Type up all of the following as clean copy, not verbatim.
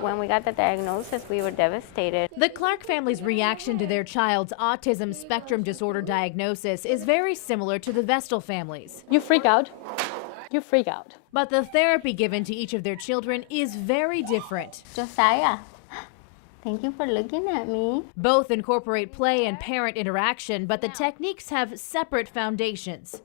When we got the diagnosis, we were devastated. The Clark family's reaction to their child's autism spectrum disorder diagnosis is very similar to the Vestal family's. You freak out. You freak out. But the therapy given to each of their children is very different. Josiah, thank you for looking at me. Both incorporate play and parent interaction, but the techniques have separate foundations.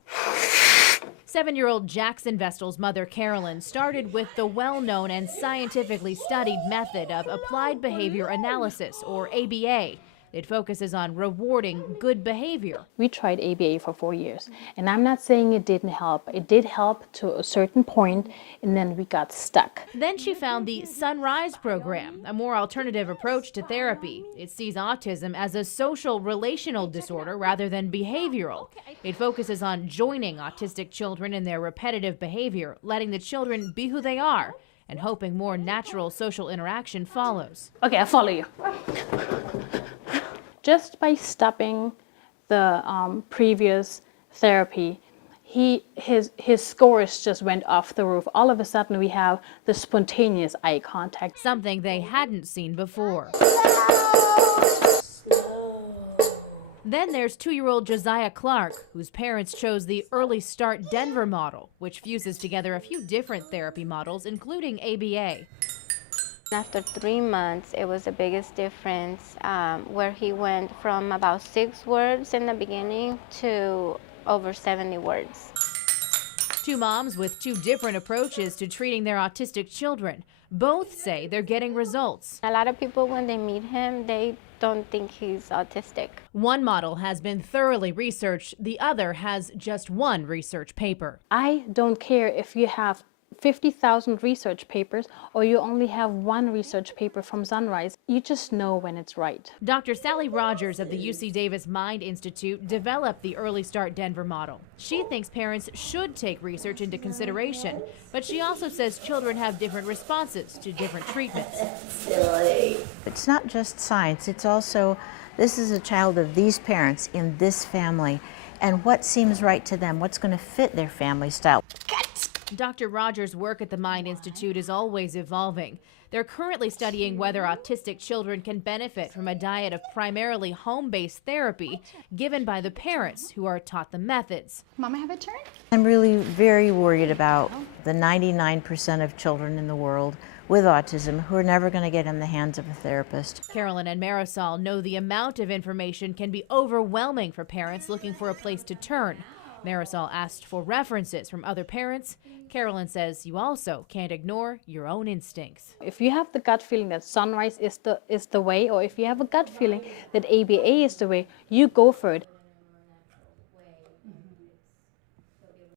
7-year-old Jackson Vestal's mother, Carolyn, started with the well-known and scientifically studied method of applied behavior analysis, or ABA. It focuses on rewarding good behavior. We tried ABA for 4 years, and I'm not saying it didn't help. It did help to a certain point, and then we got stuck. Then she found the Sunrise program, a more alternative approach to therapy. It sees autism as a social relational disorder rather than behavioral. It focuses on joining autistic children in their repetitive behavior, letting the children be who they are, and hoping more natural social interaction follows. Okay, I'll follow you. Just by stopping the previous therapy, his scores just went off the roof. All of a sudden, we have the spontaneous eye contact. Something they hadn't seen before. Then there's 2-year-old Josiah Clark, whose parents chose the Early Start Denver model, which fuses together a few different therapy models, including ABA. After 3 months, it was the biggest difference, where he went from about 6 words in the beginning to over 70 words. 2 moms with 2 different approaches to treating their autistic children. Both say they're getting results. A lot of people, when they meet him, they don't think he's autistic. One model has been thoroughly researched. The other has just 1 research paper. I don't care if you have 50,000 research papers or you only have 1 research paper from Sunrise. You just know when it's right. Dr. Sally Rogers of the UC Davis Mind Institute developed the Early Start Denver model. She thinks parents should take research into consideration, but she also says children have different responses to different treatments. It's not just science, it's also, this is a child of these parents in this family, and what seems right to them, what's going to fit their family style. Dr. Rogers' work at the Mind Institute is always evolving. They're currently studying whether autistic children can benefit from a diet of primarily home-based therapy given by the parents who are taught the methods. Mama, have a turn? I'm really very worried about the 99% of children in the world with autism who are never going to get in the hands of a therapist. Carolyn and Marisol know the amount of information can be overwhelming for parents looking for a place to turn. Marisol asked for references from other parents. Carolyn says you also can't ignore your own instincts. If you have the gut feeling that Sunrise is the way, or if you have a gut feeling that ABA is the way, you go for it.